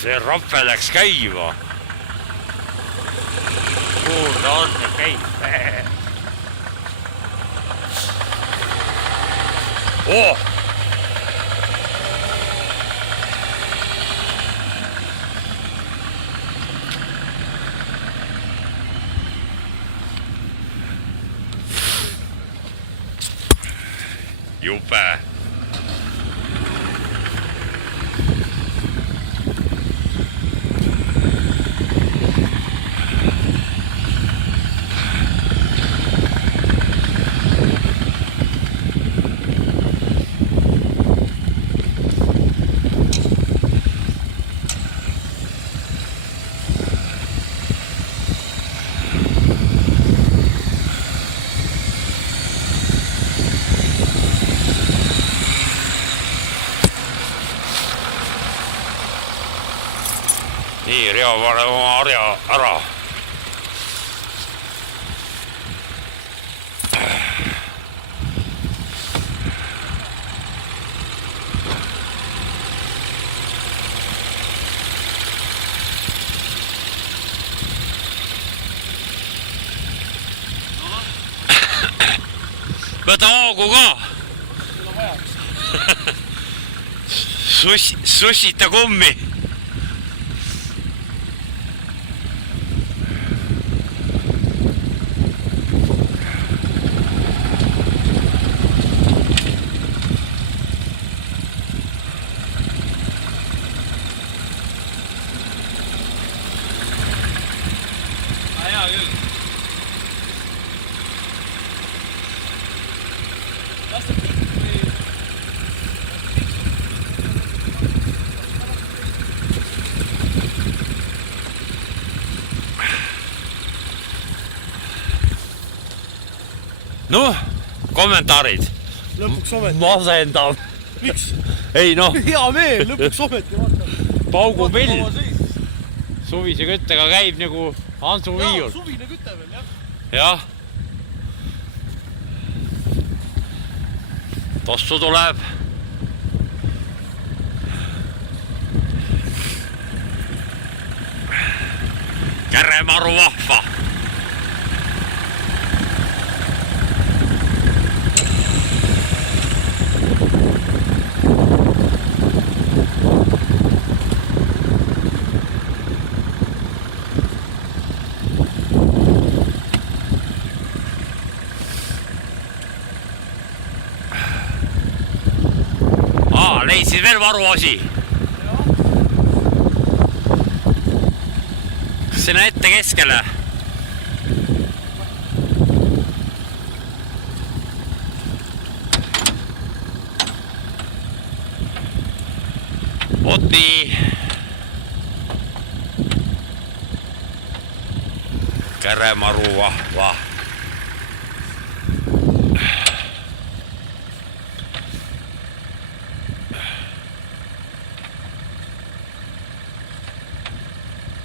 see rappe läks käima. Kuulda on, käib. Oh! Jupe. Nii, Rea pane oma harja ära. Võta hoogu ka. Sussita kummi. Hea küll. Las ta pikk või... Noh, kommentaarid. Lõpuks ometi. Masendav. Miks? Ei noh. Hea meel, lõpuks ometi vaata. Paugupill. Suvise küttega käib nagu Hansu viiul. Jaa, suvine küte veel, jah. Jah. Tossu tuleb. Kärremaru vahva. Leidsid veel varuosi. Kas sinna ette keskele? Oot nii. Kärremaru vahva.